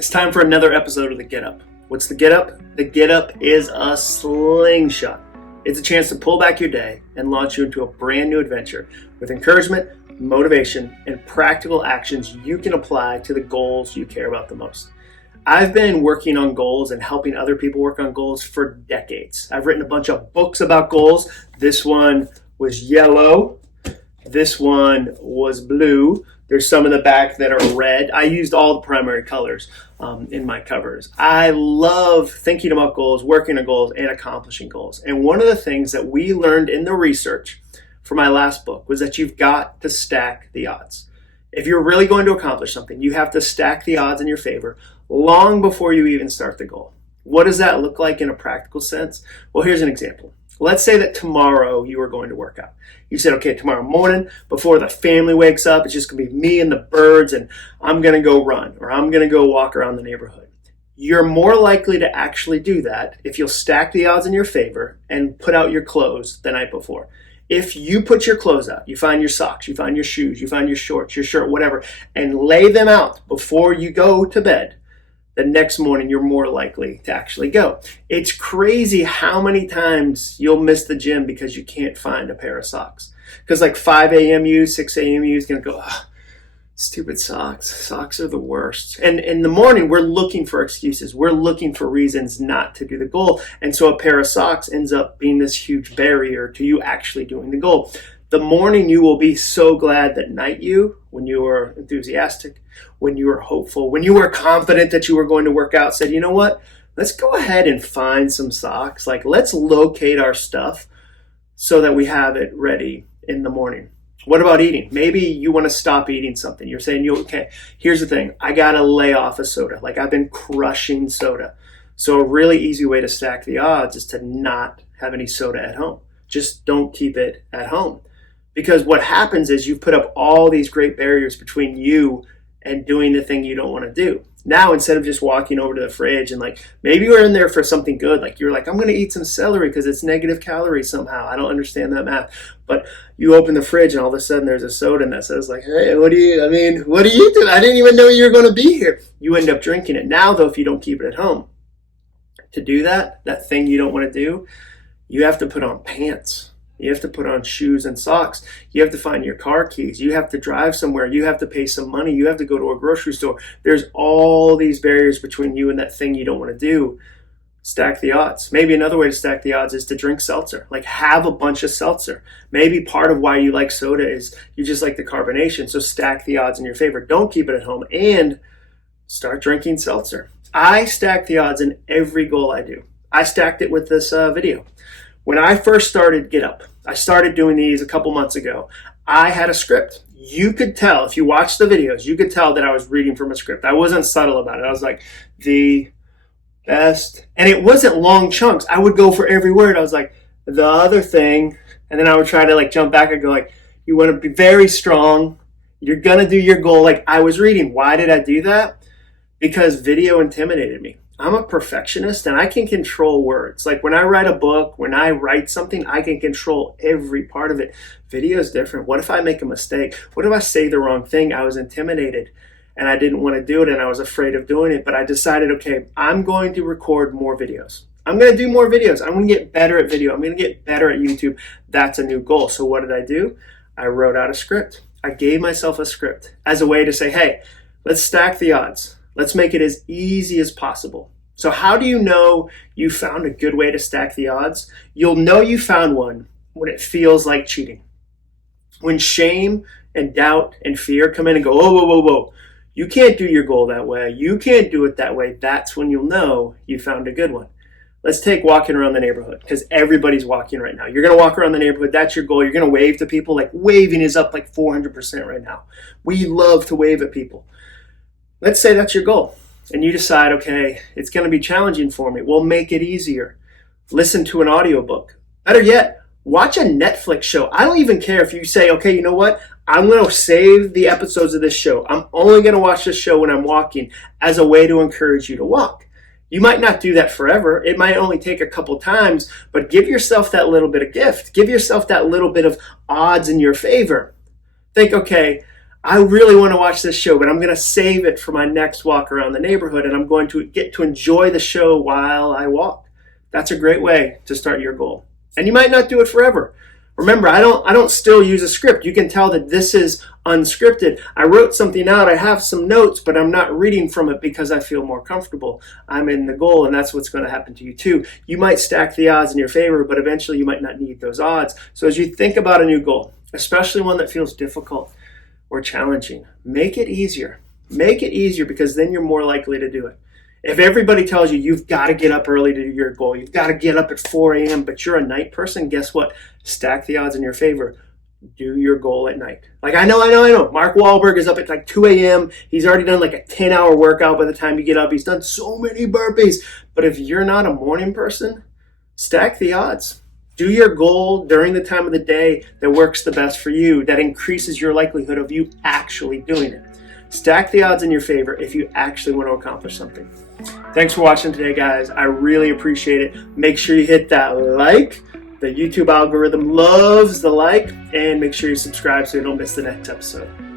It's time for another episode of The Get Up. What's the Get Up? The Get Up is a slingshot. It's a chance to pull back your day and launch you into a brand new adventure with encouragement, motivation, and practical actions you can apply to the goals you care about the most. I've been working on goals and helping other people work on goals for decades. I've written a bunch of books about goals. This one was yellow. This one was blue. There's some in the back that are red. I used all the primary colors in my covers. I love thinking about goals, working on goals, and accomplishing goals. And one of the things that we learned in the research for my last book was that you've got to stack the odds. If you're really going to accomplish something, you have to stack the odds in your favor long before you even start the goal. What does that look like in a practical sense? Well, here's an example. Let's say that tomorrow you are going to work out. You said, okay, tomorrow morning before the family wakes up, it's just going to be me and the birds and I'm going to go run or I'm going to go walk around the neighborhood. You're more likely to actually do that if you'll stack the odds in your favor and put out your clothes the night before. If you put your clothes out, you find your socks, you find your shoes, you find your shorts, your shirt, whatever, and lay them out before you go to bed, the next morning you're more likely to actually go. It's crazy how many times you'll miss the gym because you can't find a pair of socks. Because like 5 a.m. you, 6 a.m. you is going to go, stupid socks. Socks are the worst. And in the morning, we're looking for excuses. We're looking for reasons not to do the goal. And so a pair of socks ends up being this huge barrier to you actually doing the goal. The morning you will be so glad that night you, when you were enthusiastic, when you were hopeful, when you were confident that you were going to work out, said, you know what, let's go ahead and find some socks. Like, let's locate our stuff so that we have it ready in the morning. What about eating? Maybe you want to stop eating something. You're saying, okay, here's the thing. I got to lay off of soda. Like, I've been crushing soda. So a really easy way to stack the odds is to not have any soda at home. Just don't keep it at home. Because what happens is you've put up all these great barriers between you and doing the thing you don't want to do. Now, instead of just walking over to the fridge and like, maybe you're in there for something good. Like you're like, I'm going to eat some celery because it's negative calories somehow. I don't understand that math. But you open the fridge and all of a sudden there's a soda and that says like, hey, what are you doing? I didn't even know you were going to be here. You end up drinking it. Now, though, if you don't keep it at home, to do that thing you don't want to do, you have to put on pants. You have to put on shoes and socks. You have to find your car keys. You have to drive somewhere. You have to pay some money. You have to go to a grocery store. There's all these barriers between you and that thing you don't want to do. Stack the odds. Maybe another way to stack the odds is to drink seltzer. Like have a bunch of seltzer. Maybe part of why you like soda is you just like the carbonation. So stack the odds in your favor. Don't keep it at home and start drinking seltzer. I stack the odds in every goal I do. I stacked it with this video. When I first started Get Up, I started doing these a couple months ago. I had a script. You could tell, if you watch the videos, you could tell that I was reading from a script. I wasn't subtle about it. I was like, the best. And it wasn't long chunks. I would go for every word. I was like, the other thing. And then I would try to like jump back and go like, you want to be very strong. You're going to do your goal. Like I was reading. Why did I do that? Because video intimidated me. I'm a perfectionist and I can control words. Like when I write a book, when I write something, I can control every part of it. Video is different. What if I make a mistake? What if I say the wrong thing? I was intimidated and I didn't want to do it and I was afraid of doing it. But I decided, okay, I'm going to record more videos. I'm going to do more videos. I'm going to get better at video. I'm going to get better at YouTube. That's a new goal. So what did I do? I wrote out a script. I gave myself a script as a way to say, hey, let's stack the odds. Let's make it as easy as possible. So how do you know you found a good way to stack the odds? You'll know you found one when it feels like cheating. When shame and doubt and fear come in and go, whoa. You can't do your goal that way. You can't do it that way. That's when you'll know you found a good one. Let's take walking around the neighborhood because everybody's walking right now. You're going to walk around the neighborhood. That's your goal. You're going to wave to people. Like waving is up like 400% right now. We love to wave at people. Let's say that's your goal and you decide, okay, it's going to be challenging for me. Well, make it easier. Listen to an audiobook. Better yet, watch a Netflix show. I don't even care if you say, okay, you know what? I'm going to save the episodes of this show. I'm only going to watch this show when I'm walking as a way to encourage you to walk. You might not do that forever. It might only take a couple times, but give yourself that little bit of gift. Give yourself that little bit of odds in your favor. Think, okay, I really want to watch this show, but I'm going to save it for my next walk around the neighborhood, and I'm going to get to enjoy the show while I walk. That's a great way to start your goal. And you might not do it forever. Remember, I don't still use a script. You can tell that this is unscripted. I wrote something out. I have some notes, but I'm not reading from it because I feel more comfortable. I'm in the goal, and that's what's going to happen to you too. You might stack the odds in your favor, but eventually you might not need those odds. So as you think about a new goal, especially one that feels difficult or challenging, make it easier. Make it easier, because then you're more likely to do it. If everybody tells you you've got to get up early to do your goal, you've got to get up at 4 a.m., but you're a night person, guess what? Stack the odds in your favor. Do your goal at night. Like, I know. Mark Wahlberg is up at like 2 a.m. He's already done like a 10-hour workout by the time you get up. He's done so many burpees. But if you're not a morning person, stack the odds. Do your goal during the time of the day that works the best for you, that increases your likelihood of you actually doing it. Stack the odds in your favor if you actually want to accomplish something. Thanks for watching today, guys. I really appreciate it. Make sure you hit that like. The YouTube algorithm loves the like. And make sure you subscribe so you don't miss the next episode.